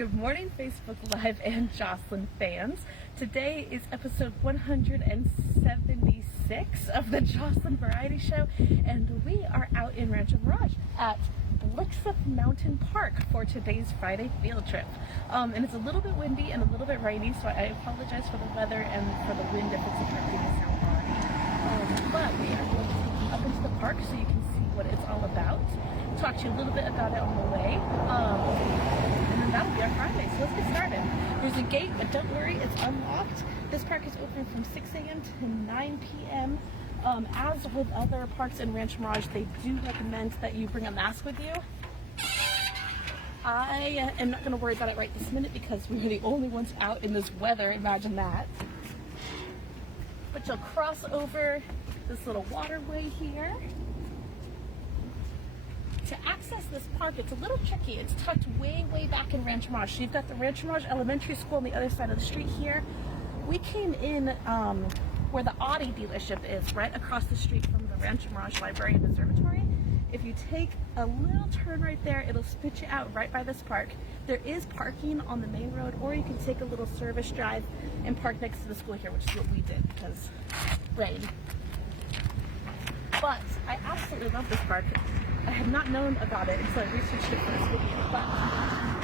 Good morning, Facebook Live and Joslyn fans. Today is episode 176 of the Joslyn Variety Show, and we are out in Rancho Mirage at Blixseth Mountain Park for today's Friday field trip. And it's a little bit windy and a little bit rainy, so I apologize for the weather and for the wind if it's affecting the sound quality. But we are going to take you up into the park so you can see what it's all about. Talk to you a little bit about it on the way. And then that'll be our Friday, so let's get started. There's a gate, but don't worry, it's unlocked. This park is open from 6 a.m. to 9 p.m. As with other parks in Rancho Mirage, they do recommend that you bring a mask with you. I am not going to worry about it right this minute because we're the only ones out in this weather, imagine that. But you'll cross over this little waterway here. To access this park, it's a little tricky. It's tucked way back in Rancho Mirage. So you've got the Rancho Mirage Elementary School on the other side of the street here. We came in where the Audi dealership is, right across the street from the Rancho Mirage Library and Observatory. If you take a little turn right there, it'll spit you out right by this park. There is parking on the main road, or you can take a little service drive and park next to the school here, which is what we did because rain. But I absolutely love this park. I had not known about it until I researched it for this video, but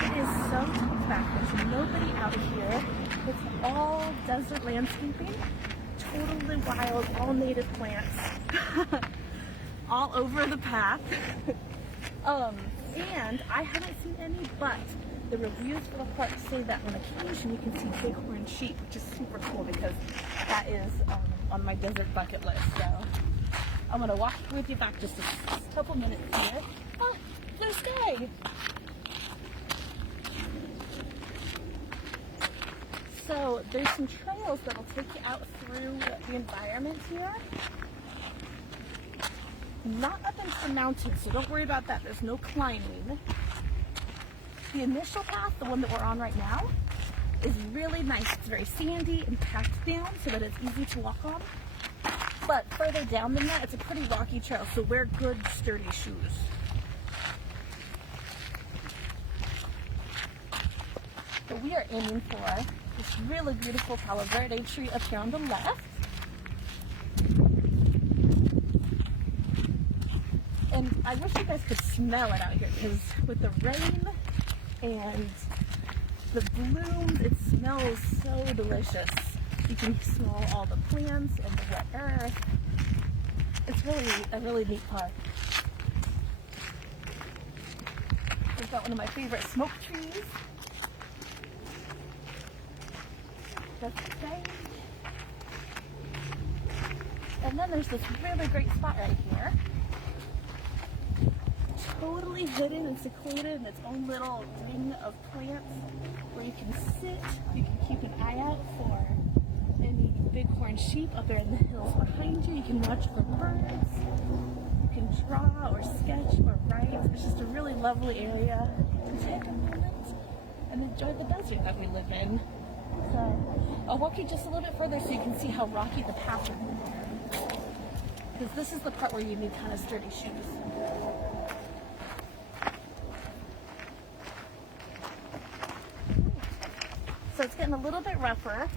it is so tucked back. There's nobody out here. It's all desert landscaping, totally wild, all native plants, all over the path. And I haven't seen any, but the reviews for the park say that on occasion you can see bighorn sheep, which is super cool because that is on my desert bucket list. So I'm going to walk with you back just a couple minutes here. Oh, blue sky! So there's some trails that will take you out through the environment here. Not up into the mountains, so don't worry about that. There's no climbing. The initial path, the one that we're on right now, is really nice. It's very sandy and packed down so that it's easy to walk on. But further down than that, it's a pretty rocky trail, so wear good, sturdy shoes. So we are aiming for this really beautiful Palo Verde tree up here on the left. And I wish you guys could smell it out here, because with the rain and the blooms, it smells so delicious. You can smell all the plants and the wet earth. It's really a really neat park. We've got one of my favorite smoke trees. That's okay. And then there's this really great spot right here. Totally hidden and secluded in its own little ring of plants where you can sit, you can keep an eye out for any bighorn sheep up there in the hills behind you. You can watch for birds. You can draw or sketch or write. It's just a really lovely area to take a moment and enjoy the desert that we live in. So I'll walk you just a little bit further so you can see how rocky the path is. Because this is the part where you need kind of sturdy shoes. So it's getting a little bit rougher.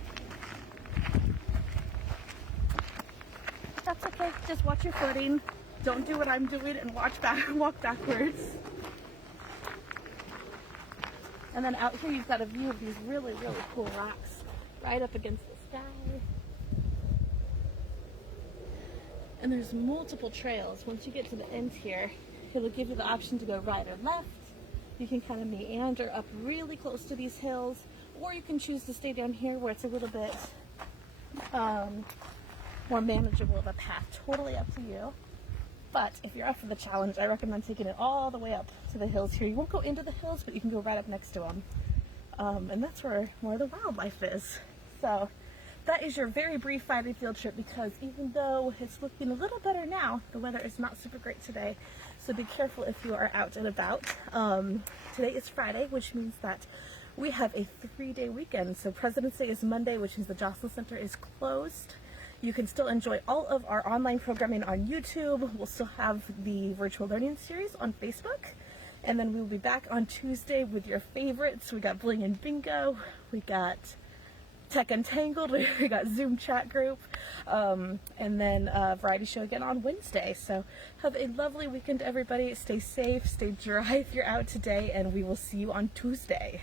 That's okay, just watch your footing. Don't do what I'm doing and walk backwards. And then out here you've got a view of these really cool rocks right up against the sky. And there's multiple trails. Once you get to the end here, it'll give you the option to go right or left. You can kind of meander up really close to these hills, or you can choose to stay down here where it's a little bit more manageable of a path. Totally up to you. But if you're up for the challenge, I recommend taking it all the way up to the hills here. You won't go into the hills, but you can go right up next to them. And that's where more of the wildlife is. So that is your very brief Friday field trip, because even though it's looking a little better now, the weather is not super great today. So be careful if you are out and about. Today is Friday, which means that we have a 3-day weekend. So President's Day is Monday, which means the Joslyn Center is closed. You can still enjoy all of our online programming on YouTube. We'll still have the virtual learning series on Facebook. And then we'll be back on Tuesday with your favorites. We got Bling and Bingo, we got Tech Untangled, we got Zoom chat group, and then variety show again on Wednesday. So have a lovely weekend, everybody. Stay safe, stay dry if you're out today, and we will see you on Tuesday.